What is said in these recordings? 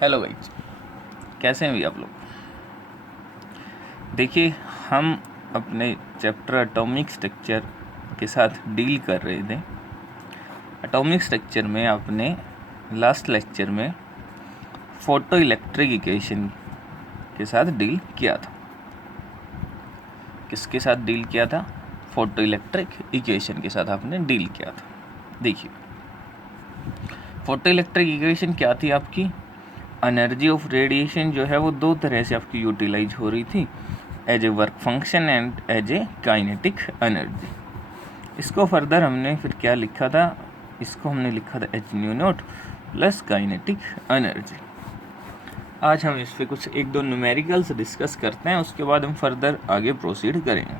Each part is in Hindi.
हेलो गाइस, कैसे हैं भी आप लोग। देखिए, हम अपने चैप्टर एटॉमिक स्ट्रक्चर के साथ डील कर रहे थे। एटॉमिक स्ट्रक्चर में आपने लास्ट लेक्चर में फोटो इलेक्ट्रिक इक्वेशन के साथ डील किया था। किसके साथ डील किया था? फोटो इलेक्ट्रिक इक्वेशन के साथ आपने डील किया था। देखिए, फोटो इलेक्ट्रिक इक्वेशन क्या थी आपकी? एनर्जी ऑफ रेडिएशन जो है वो दो तरह से आपकी यूटिलाइज हो रही थी, as a work function and as a kinetic energy. इसको फर्दर हमने फिर क्या लिखा था? इसको हमने लिखा था H nu naught plus kinetic energy. आज हम इस पर कुछ एक दो न्यूमेरिकल्स डिस्कस करते हैं, उसके बाद हम फर्दर आगे प्रोसीड करेंगे।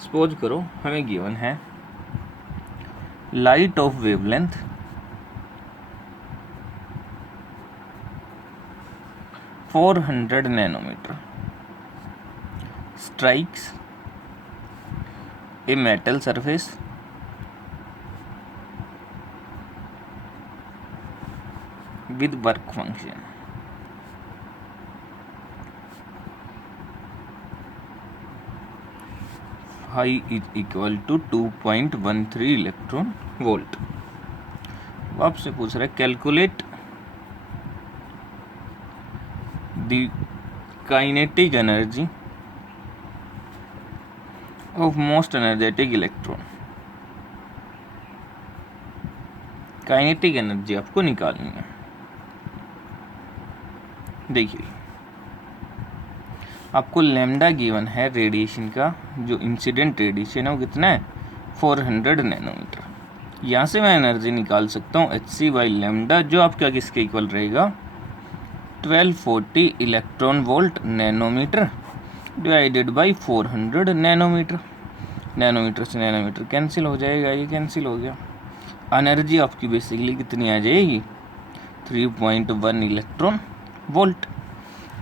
सपोज करो हमें गिवन है light of wavelength 400 nanometre strikes a metal surface with work function phi is equal to 2.13 electron volt. वो आपसे पूछ रहा है calculate the kinetic energy of most energetic electron. Kinetic energy आपको निकालनी है। देखिए, आपको लैम्डा गिवन है रेडिएशन का, जो इंसिडेंट रेडिएशन है वो कितना है? 400 नैनोमीटर। यहाँ से मैं एनर्जी निकाल सकता हूँ hc/लैम्डा, जो आपका किसके इक्वल रहेगा? 1240 electron volt nanometre divided by 400 nanometre. Nanometre से नैनोमीटर कैंसिल हो जाएगा, ये कैंसिल हो गया। एनर्जी आपकी बेसिकली कितनी आ जाएगी? 3.1 इलेक्ट्रॉन वोल्ट।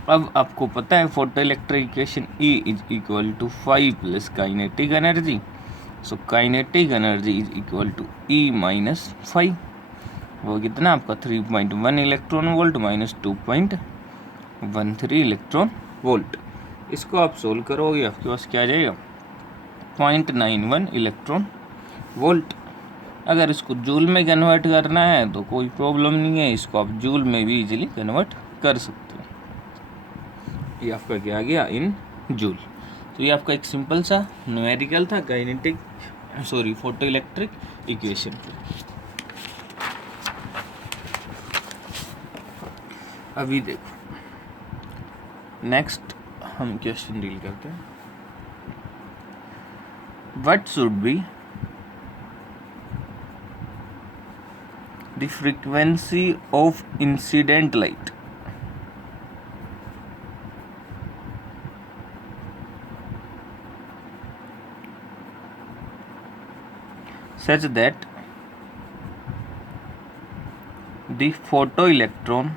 अब आपको पता है photoelectric equation E is equal to 5 plus kinetic energy. So kinetic energy is equal to E minus 5। वो कितना आपका? 3.1 electron volt minus 2.13 electron volt. इसको आप सोल्व करोगे, आपके पास क्या आ जाएगा? 0.91 इलेक्ट्रॉन वोल्ट। अगर इसको जूल में कन्वर्ट करना है तो कोई प्रॉब्लम नहीं है, इसको आप जूल में भी इजीली कन्वर्ट कर सकते हो। ये आपका क्या आ गया? In joule. तो ये आपका एक सिंपल सा न्यूमेरिकल था फोटो इलेक्ट्रिक इक्वेशन। अभी देखो, नेक्स्ट हम क्वेश्चन डील करते हैं। What should be the frequency of incident light such that the photoelectron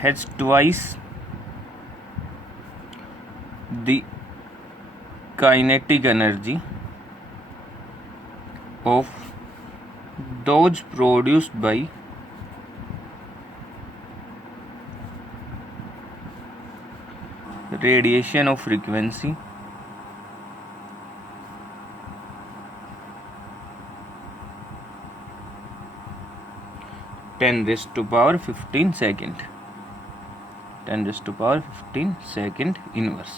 has twice the kinetic energy of those produced by radiation of frequency 10⁻15 second, 10⁻15 second inverse,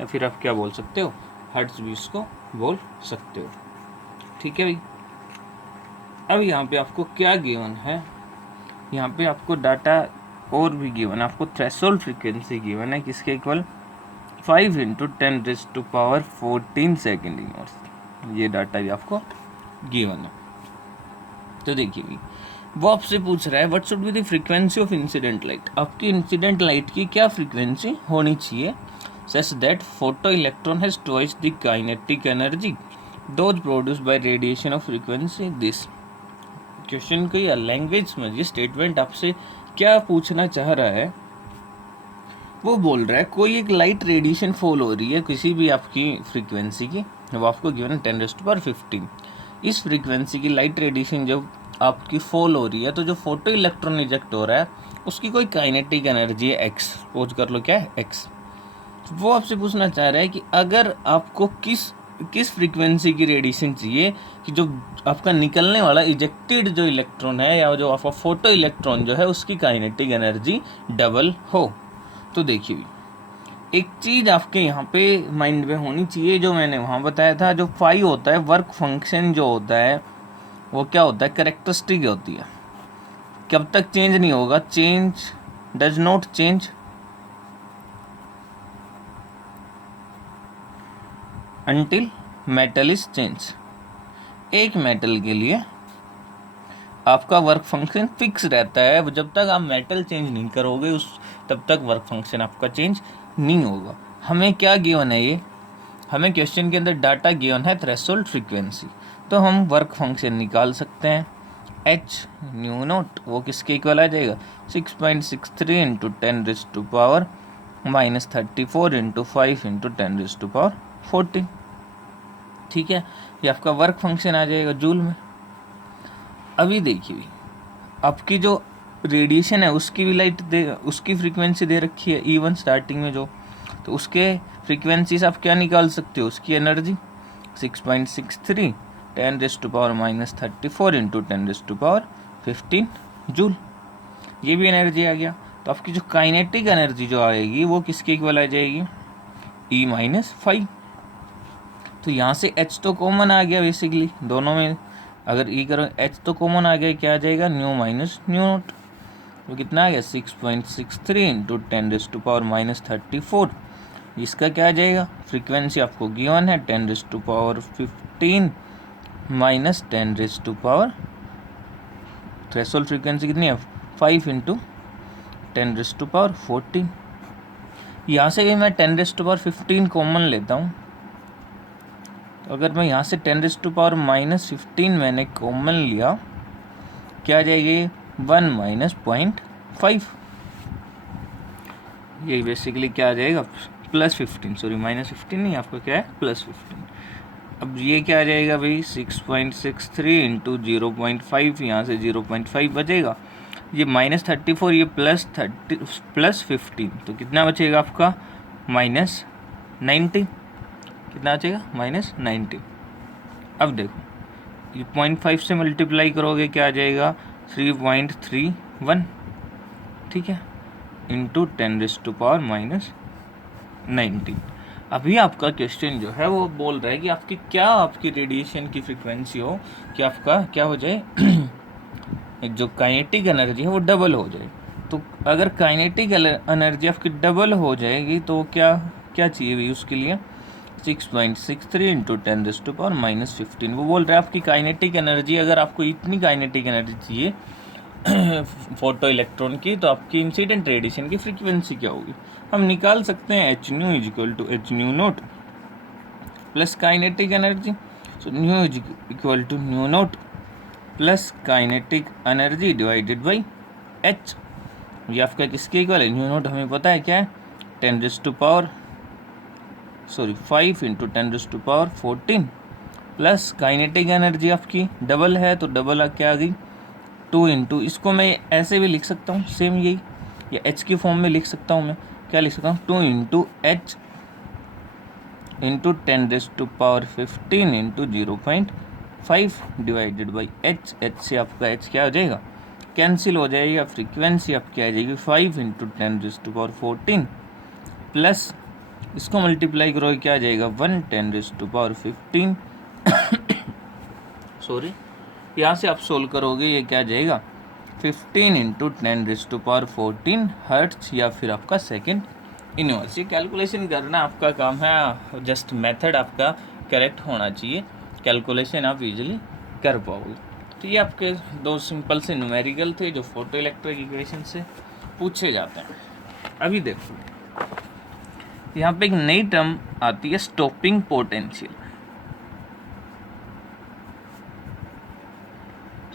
या फिर आप क्या बोल सकते हो? हर्ट्ज भी इसको बोल सकते हो। ठीक है भाई। अब यहाँ पे आपको क्या गिवन है? यहाँ पे आपको डाटा और भी गिवन है। आपको थ्रेशोल्ड फ्रीक्वेंसी गिवन है, किसके इक्वल? 5 × 10⁻14 second inverse. ये डाटा भी आपको गिवन है। तो देखिए, वो आपसे पूछ रहा है what should be the frequency of incident light. आपकी इंसिडेंट लाइट की क्या फ्रीक्वेंसी होनी चाहिए such that photo electron has twice the kinetic energy those produced by radiation of frequency this. Question को या लैंग्वेज में ये स्टेटमेंट आपसे क्या पूछना चाह रहा है? वो बोल रहा है कोई एक लाइट रेडिएशन फॉल हो रही है किसी भी आपकी फ्रीक्वेंसी की, वो आपको गिवन 10⁻15। इस फ्रीक्वेंसी की लाइट रेडिएशन जब आपकी फॉल हो रही है, तो जो फोटो इलेक्ट्रॉन इजेक्ट हो रहा है उसकी कोई काइनेटिक एनर्जी है एक्स, सपोज कर लो क्या है एक्स। वो आपसे पूछना चाह रहा है कि अगर आपको किस फ्रीक्वेंसी की रेडिएशन चाहिए कि जो आपका निकलने वाला इजेक्टेड जो इलेक्ट्रॉन है या जो आपका फोटो इलेक्ट्रॉन जो है उसकी काइनेटिक एनर्जी डबल हो। तो देखिए एक चीज़ आपके यहाँ पे माइंड में होनी चाहिए, जो मैंने वहाँ बताया था, जो फाई होता है वर्क फंक्शन जो होता है वो क्या होता है, कैरेक्टरिस्टिक होती है, कब तक चेंज नहीं होगा, change does not change until metal is change. एक मेटल के लिए आपका वर्क फंक्शन फिक्स रहता है, जब तक आप मेटल चेंज नहीं करोगे उस तब तक वर्क फंक्शन आपका चेंज नहीं होगा। हमें क्या गिवन है, ये हमें क्वेश्चन के अंदर डाटा गिवन है थ्रेशोल्ड फ्रीक्वेंसी, तो हम वर्क फंक्शन निकाल सकते हैं एच न्यू नोट, वो किसके इक्वल आ जाएगा 6.63 इंटू 10⁻⁻³ इंटू 5 इंटू 10⁻⁴। ठीक है, ये आपका वर्क फंक्शन आ जाएगा जूल में। अभी देखिए आपकी जो रेडिएशन है उसकी भी उसकी फ्रीक्वेंसी दे रखी है E1 स्टार्टिंग में जो, तो उसके फ्रीक्वेंसी से आप क्या निकाल सकते हो, उसकी एनर्जी 6.63 10⁻⁻34 इंटू 10⁻15 जूल, ये भी एनर्जी आ गया। तो आपकी जो काइनेटिक एनर्जी जो आएगी वो किसके इक्वल आ जाएगी E-5। तो यहाँ से H तो कॉमन आ गया बेसिकली, दोनों में अगर E करो H तो कॉमन आ गया, क्या आ जाएगा न्यू माइनस न्यू नोट, तो कितना आ गया 6.63 इंटू 10⁻⁻34। इसका क्या आ जाएगा, फ्रीक्वेंसी आपको गिवन है 10⁻15 माइनस 10⁻, थ्रेशोल्ड फ्रीक्वेंसी कितनी है 5 इंटू 10⁻14। यहाँ से भी मैं 10⁻15 कॉमन लेता हूँ, तो अगर मैं यहाँ से 10⁻⁻15 मैंने कॉमन लिया, क्या आ जाएगी 1 माइनस 0.5, ये बेसिकली क्या आ जाएगा +15, सॉरी -15 नहीं, आपका क्या है +15। अब ये क्या आ जाएगा भाई 6.63 इंटू 0.5, यहाँ से 0.5 बचेगा, ये -34, ये +15, तो कितना बचेगा आपका -90, कितना बचेगा -90। अब देखो ये 0.5 से मल्टीप्लाई करोगे क्या आ जाएगा 3.31, ठीक है, इंटू 10⁻⁻19। अभी आपका क्वेश्चन जो है वो बोल रहा है कि आपकी रेडिएशन की फ्रीक्वेंसी हो कि आपका क्या हो जाए जो काइनेटिक एनर्जी है वो डबल हो जाए। तो अगर काइनेटिक एनर्जी आपकी डबल हो जाएगी तो क्या चाहिए भाई उसके लिए 6.63 इंटू 10⁻⁻15। वो बोल रहा है आपकी काइनेटिक एनर्जी, अगर आपको इतनी काइनेटिक एनर्जी चाहिए फोटो इलेक्ट्रॉन की, तो आपकी इंसिडेंट रेडिएशन की फ्रीक्वेंसी क्या होगी, हम निकाल सकते हैं H nu is equal to H nu naught plus kinetic energy. So nu is equal to nu naught plus kinetic energy divided by H. ये आपका किसके इक्वल है, न्यू नोट हमें पता है क्या है 5 इंटू 10⁻14 प्लस काइनेटिक एनर्जी आपकी डबल है, तो डबल क्या आ गई 2 इंटू, इसको मैं ऐसे भी लिख सकता हूँ सेम यही, या एच की फॉर्म में लिख सकता हूँ, मैं क्या लिख सकता हूँ 2 into H into 10⁻15 into 0.5 divided by H. H से आपका एच क्या हो जाएगा कैंसिल हो जाएगा, फ्रीक्वेंसी आपकी आ जाएगी 5 इंटू 10⁻14 प्लस इसको मल्टीप्लाई करोगे क्या आ जाएगा 1 10⁻15 सॉरी, यहाँ से आप सोल्व करोगे ये क्या आ जाएगा 15 इंटू 10⁻14 हर्ट्ज, या फिर आपका सेकेंड इनवर्स। ये कैलकुलेशन करना आपका काम है, जस्ट मेथड आपका करेक्ट होना चाहिए, कैलकुलेशन आप इजीली कर पाओगे। तो ये आपके दो सिंपल से न्यूमेरिकल थे जो फोटो इलेक्ट्रिक इक्वेशन से पूछे जाते हैं। अभी देखो यहाँ पे एक नई टर्म आती है स्टॉपिंग पोटेंशियल।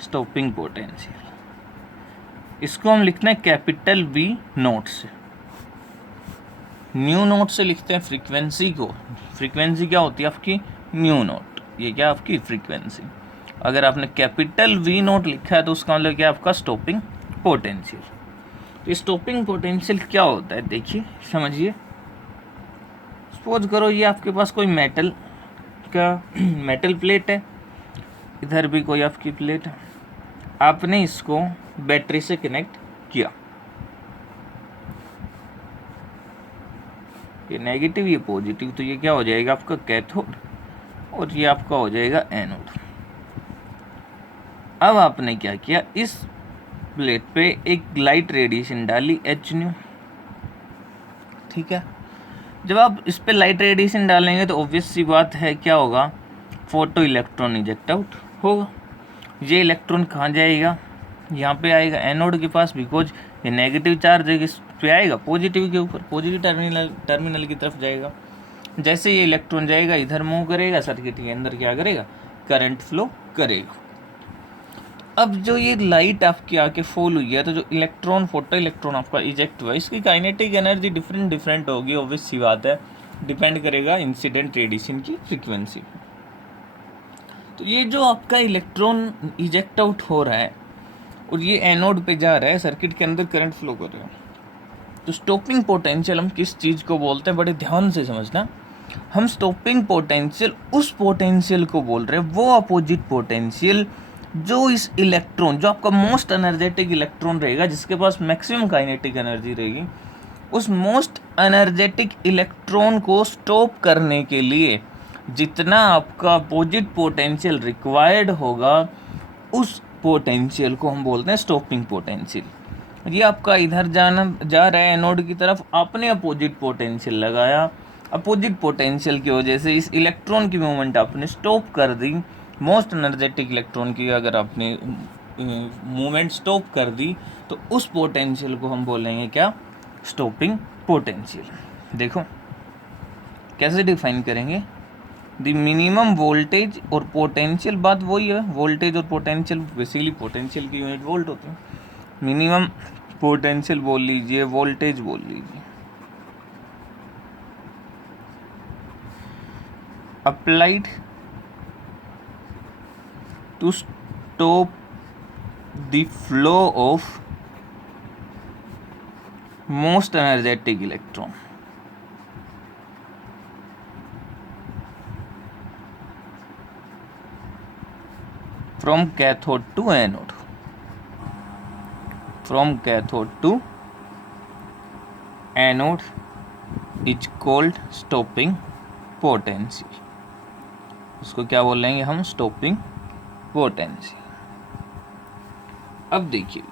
स्टॉपिंग पोटेंशियल इसको हम लिखते हैं कैपिटल V नोट से, न्यू नोट से लिखते हैं फ्रीक्वेंसी को। फ्रीक्वेंसी क्या होती है आपकी न्यू नोट, ये क्या आपकी फ्रीक्वेंसी। अगर आपने कैपिटल वी नोट लिखा है तो उसका मतलब क्या, आपका स्टॉपिंग पोटेंशियल। तो स्टॉपिंग पोटेंशियल क्या होता है, देखिए समझिए। सपोज करो ये आपके पास कोई मेटल का मेटल प्लेट है, इधर भी कोई आपकी प्लेट है, आपने इसको बैटरी से कनेक्ट किया, ये नेगेटिव ये पॉजिटिव, तो ये क्या हो जाएगा आपका कैथोड और ये आपका हो जाएगा एनोड। अब आपने क्या किया, इस प्लेट पे एक लाइट रेडिएशन डाली एच न्यू, ठीक है। जब आप इस पे लाइट रेडिएशन डालेंगे तो ऑब्वियस सी बात है क्या होगा, फोटो इलेक्ट्रॉन इजेक्ट आउट होगा। ये इलेक्ट्रॉन कहाँ जाएगा, यहाँ पे आएगा एनोड के पास, बिकॉज ये नेगेटिव चार्ज है, इस पे आएगा पॉजिटिव के ऊपर, पॉजिटिव टर्मिनल की तरफ जाएगा। जैसे ये इलेक्ट्रॉन जाएगा इधर मूव करेगा, सर्किट के अंदर क्या करेगा, करंट फ्लो करेगा। अब जो ये लाइट आपकी आके फॉल हुई है, तो जो इलेक्ट्रॉन फोटो इलेक्ट्रॉन आपका इजेक्ट हुआ, इसकी काइनेटिक एनर्जी डिफरेंट होगी, ऑब्वियस सी बात है, डिपेंड करेगा इंसिडेंट रेडिएशन की फ्रीक्वेंसी। तो ये जो आपका इलेक्ट्रॉन इजेक्ट आउट हो रहा है और ये एनोड पे जा रहा है, सर्किट के अंदर करंट फ्लो कर रहा है, तो स्टॉपिंग पोटेंशियल हम किस चीज़ को बोलते हैं, बड़े ध्यान से समझना। हम स्टॉपिंग पोटेंशियल उस पोटेंशियल को बोल रहे हैं, वो अपोजिट पोटेंशियल जो इस इलेक्ट्रॉन, जो आपका मोस्ट एनर्जेटिक इलेक्ट्रॉन रहेगा, जिसके पास मैक्सिमम काइनेटिक एनर्जी रहेगी, उस मोस्ट एनर्जेटिक इलेक्ट्रॉन को स्टॉप करने के लिए जितना आपका अपोजिट पोटेंशियल रिक्वायर्ड होगा, उस पोटेंशियल को हम बोलते हैं स्टॉपिंग पोटेंशियल। ये आपका इधर जा रहा है एनोड की तरफ, आपने अपोजिट पोटेंशियल लगाया, अपोजिट पोटेंशियल की वजह से इस इलेक्ट्रॉन की मूवमेंट आपने स्टॉप कर दी, मोस्ट एनर्जेटिक इलेक्ट्रॉन की अगर आपने मूवमेंट स्टॉप कर दी, तो उस पोटेंशियल को हम बोलेंगे क्या, स्टॉपिंग पोटेंशियल। देखो कैसे डिफाइन करेंगे, द मिनिमम वोल्टेज और पोटेंशियल, बात वही है, वोल्टेज और पोटेंशियल, बेसिकली पोटेंशियल की यूनिट वोल्ट होती है, मिनिमम पोटेंशियल बोल लीजिए, वोल्टेज बोल लीजिए, applied to stop the flow of most energetic electron. From cathode to anode, from cathode to anode is called stopping potential। उसको क्या बोल लेंगे हम, स्टॉपिंग पोटेंशियल। अब देखिए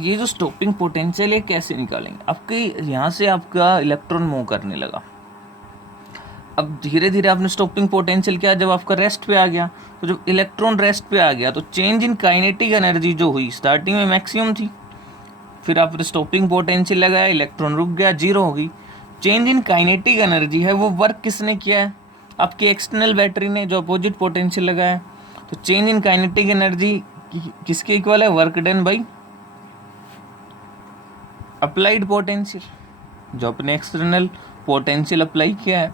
ये जो स्टॉपिंग पोटेंशियल है कैसे निकालेंगे, आपके यहाँ से आपका इलेक्ट्रॉन मूव करने लगा, अब धीरे धीरे आपने स्टॉपिंग पोटेंशियल किया, जब आपका रेस्ट पे आ गया, तो जब इलेक्ट्रॉन रेस्ट पे आ गया तो चेंज इन काइनेटिक एनर्जी जो हुई स्टार्टिंग में मैक्सिमम थी, फिर आपने स्टॉपिंग पोटेंशियल लगाया, इलेक्ट्रॉन रुक गया, जीरो हो गई। चेंज इन काइनेटिक एनर्जी है, वो वर्क किसने किया है, आपकी एक्सटर्नल बैटरी ने, जो अपोजिट पोटेंशियल लगाया। तो चेंज इन काइनेटिक एनर्जी किसके इक्वल है, work done by applied potential, जो अपने एक्सटर्नल पोटेंशियल अप्लाई किया है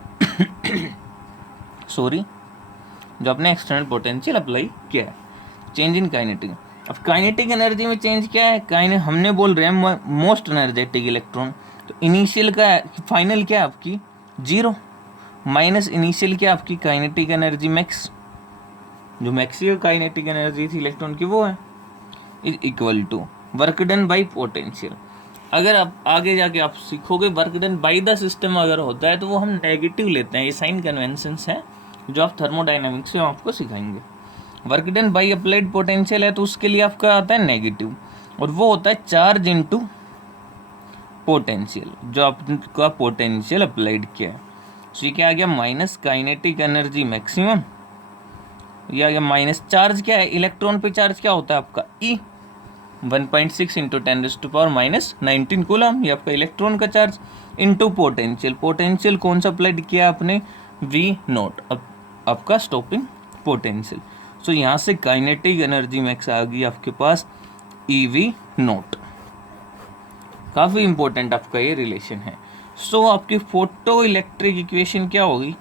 सॉरी, जो अपने एक्सटर्नल पोटेंशियल अप्लाई किया है, चेंज इन काइनेटिक। अब काइनेटिक एनर्जी में चेंज क्या है, हमने बोल रहे हैं मोस्ट एनर्जेटिक इलेक्ट्रॉन, तो इनिशियल का फाइनल क्या है आपकी जीरो, माइनस इनिशियल क्या आपकी काइनेटिक एनर्जी मैक्स, जो मैक्सिमम काइनेटिक एनर्जी थी इलेक्ट्रॉन की वो है, is equal to work done by potential. अगर आप आगे जाके आप सीखोगे work done by the system अगर होता है तो वो हम नेगेटिव लेते हैं, ये साइन कन्वेंशंस हैं जो आप थर्मोडायनामिक्स में आपको सिखाएंगे। Work done by applied potential है तो उसके लिए आपका आता है नेगेटिव, और वो होता है चार्ज इनटू पोटेंशियल, जो आपका पोटेंशियल अप्लाइड किया है। सो ये क्या आ गया, माइनस काइनेटिक एनर्जी मैक्सिमम, ये आ गया माइनस चार्ज क्या है, इलेक्ट्रॉन पे चार्ज क्या होता है आपका ई, 1.6 इंटू 10⁻⁻19 कूलम, ये आपका इलेक्ट्रॉन का चार्ज, इंटू पोटेंशियल, पोटेंशियल कौन सा अप्लाइड किया आपने, वी नोट, अब आपका स्टॉपिंग पोटेंशियल। सो यहाँ से काइनेटिक एनर्जी मैक्स आ गई आपके पास ई वी नोट। काफ़ी इंपॉर्टेंट आपका ये रिलेशन है। सो आपकी फोटो इलेक्ट्रिक इक्वेशन क्या होगी,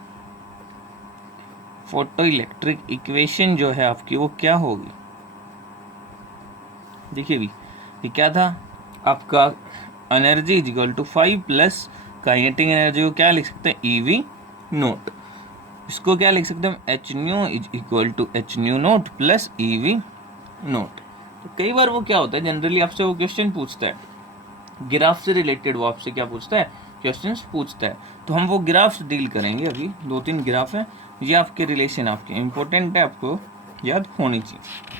फोटो इलेक्ट्रिक इक्वेशन जो है आपकी वो क्या होगी, देखिए भी ये क्या था आपका, energy is equal to 5 plus kinetic energy को क्या लिख सकते हैं, ईवी नोट। इसको क्या लिख सकते हैं हम, H nu is equal to H nu naught plus EV naught. तो कई बार वो क्या होता है, जनरली आपसे वो क्वेश्चन पूछता है ग्राफ से रिलेटेड, वो आपसे क्या पूछता है, क्वेश्चंस पूछता है। तो हम वो ग्राफ्स डील करेंगे, अभी 2-3 ग्राफ हैं, ये आपके रिलेशन आपके इंपॉर्टेंट है, आपको याद होनी चाहिए।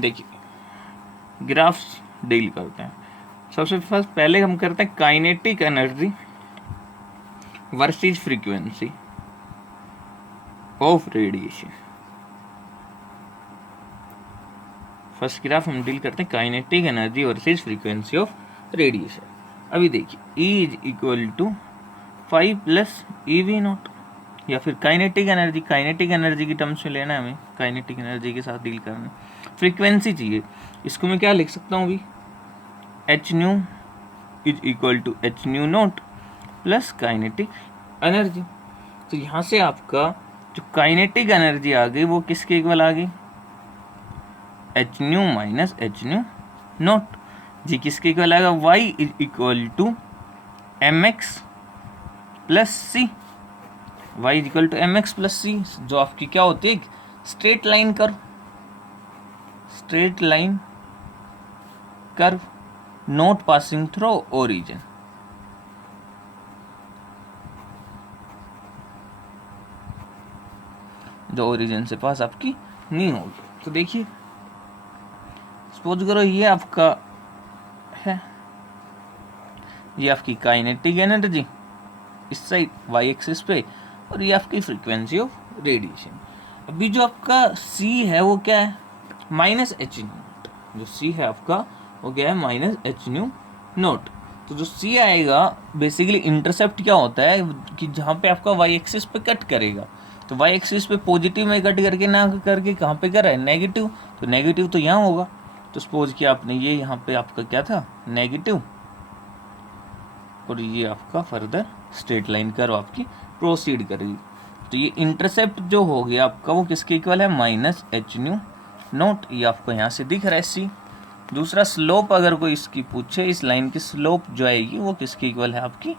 देखिए ग्राफ्स डील करते हैं। सबसे फर्स्ट पहले हम करते हैं kinetic energy versus frequency of radiation. First graph हम डील करते हैं kinetic energy versus frequency of radiation. अभी देखिए E is equal to 5 plus EV naught, या फिर काइनेटिक एनर्जी की टर्म्स में लेना है हमें, काइनेटिक एनर्जी के साथ डील करना। फ्रीक्वेंसी चाहिए, इसको मैं क्या लिख सकता हूँ अभी, H nu is equal to H nu naught plus kinetic energy. तो यहाँ से आपका जो काइनेटिक एनर्जी आ गई वो किसके इक्वल आ गई, H nu minus H nu naught. जी किसके इक्वल आएगा, Y is equal to M X plus C, Y is equal to M X plus C, जो आपकी क्या होती है, straight line curve, straight line curve not passing through origin. जो ओरिजिन से पास आपकी नहीं होगी। तो देखिए सपोज करो ये आपका है, ये आपकी काइनेटिक एनर्जी इस साइड वाई एक्सिस पे, और ये आपकी फ्रीक्वेंसी ऑफ रेडिएशन। अभी जो आपका C है वो क्या है, माइनस एच न्यू नोट। जो C है आपका वो क्या है, माइनस एच न्यू नोट। तो जो C आएगा बेसिकली इंटरसेप्ट क्या होता है कि जहाँ पे आपका वाई एक्सिस पे कट करेगा, तो वाई एक्सिस पे पॉजिटिव में कट करके ना करके कहाँ पे कर रहा है, नेगेटिव। तो नेगेटिव तो यहाँ होगा। तो सपोज कि आपने ये यहाँ पे आपका क्या था, नेगेटिव, और ये आपका फर्दर स्ट्रेट लाइन कर्व आपकी प्रोसीड करेगी। तो ये इंटरसेप्ट जो हो गया आपका वो किसके इक्वल है, माइनस एच न्यू नोट। ये आपको यहाँ से दिख रहा है C। दूसरा स्लोप अगर कोई इसकी पूछे, इस लाइन की स्लोप जो आएगी वो किसके इक्वल है, आपकी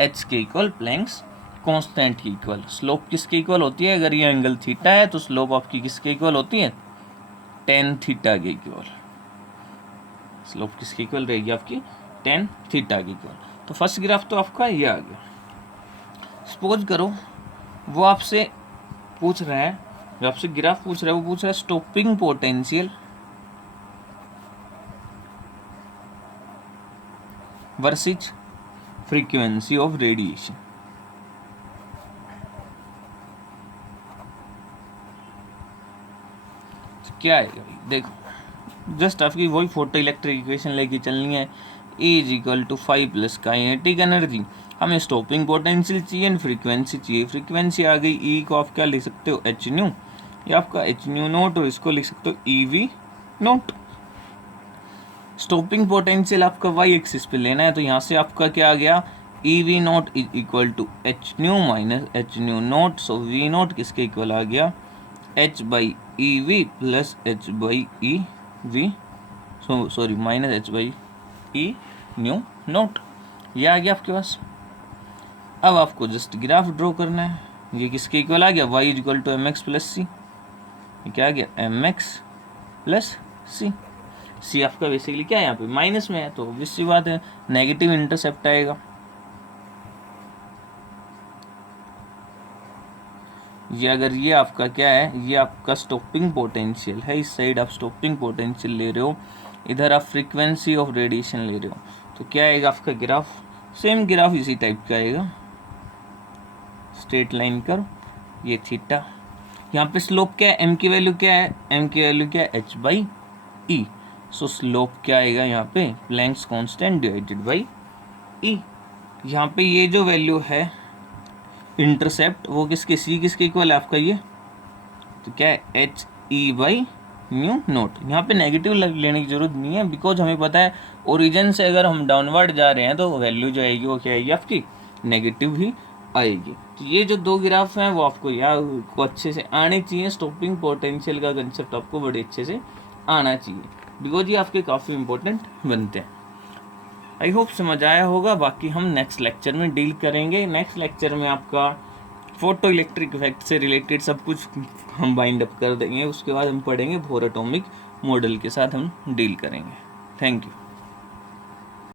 h के इक्वल, प्लैंक्स कांस्टेंट की इक्वल। स्लोप किसके इक्वल होती है, अगर ये एंगल थीटा है तो स्लोप आपकी किसके इक्वल होती है, tan थीटा के इक्वल। स्लोप किसके इक्वल रहेगी, आपकी tan थीटा के इक्वल। तो फर्स्ट ग्राफ तो आपका ये आ गया। सपोज करो वो आपसे पूछ रहा है, जो आपसे ग्राफ पूछ रहा है वो पूछ रहा है stopping potential versus frequency of radiation. क्या है देखो, जस्ट आपकी वही फोटो इलेक्ट्रिक इक्वेशन लेके चलनी है। E is equal to 5 plus kinetic energy, हमें स्टॉपिंग पोटेंशियल चाहिए एंड फ्रीक्वेंसी चाहिए। फ्रीक्वेंसी आ गई, E को आप क्या लिख सकते हो, एच न्यू, या आपका एच न्यू नोट, और इसको लिख सकते हो ईवी नोट। स्टॉपिंग पोटेंशियल आपका वाई एक्सिस पे लेना है, तो यहाँ से आपका क्या आ गया, EV naught is equal to H nu minus H nu naught. So V naught किसके इक्वल आ गया, H by E V plus H by E V, sorry minus H by E nu naught. ये आ गया आपके पास। अब आपको जस्ट ग्राफ ड्रॉ करना है। ये किसके इक्वल आ गया, Y is equal to M X plus C. क्या आ गया, M X plus C. C आपका बेसिकली क्या है, यहाँ पे माइनस में है, तो ऑब्वियस सी बात है नेगेटिव इंटरसेप्ट आएगा। ये अगर ये आपका क्या है, ये आपका स्टॉपिंग पोटेंशियल है, इस साइड आप स्टॉपिंग पोटेंशियल ले रहे हो, इधर आप फ्रीक्वेंसी ऑफ रेडिएशन ले रहे हो, तो क्या आएगा आपका ग्राफ, सेम ग्राफ इसी टाइप का आएगा, स्ट्रेट लाइन कर्व, ये थीटा। यहाँ पे स्लोप क्या है, एम की वैल्यू क्या है, एम की वैल्यू क्या है, H by E. So slope क्या आएगा यहाँ पे, Planck's constant divided by E. यहाँ पे ये जो वैल्यू है इंटरसेप्ट वो किसके, सी किसके इक्वल है आपका, ये तो क्या है, H E by new note. यहाँ पे नेगेटिव लेने की जरूरत नहीं है, बिकॉज हमें पता है ओरिजिन से अगर हम डाउनवर्ड जा रहे हैं तो वैल्यू जो आएगी वो क्या आएगी आपकी, नेगेटिव ही आएगी। तो ये जो दो ग्राफ हैं वो आपको याद को अच्छे से आने चाहिए। स्टॉपिंग पोटेंशियल का कंसेप्ट आपको बड़े अच्छे से आना चाहिए, बिकॉज ये आपके काफ़ी इंपॉर्टेंट बनते हैं। आई होप समझ आया होगा। बाकी हम नेक्स्ट लेक्चर में डील करेंगे। नेक्स्ट लेक्चर में आपका फोटो इलेक्ट्रिक इफेक्ट से रिलेटेड सब कुछ हम बाइंड अप कर देंगे। उसके बाद हम पढ़ेंगे बोर एटॉमिक मॉडल के साथ हम डील करेंगे। Thank you.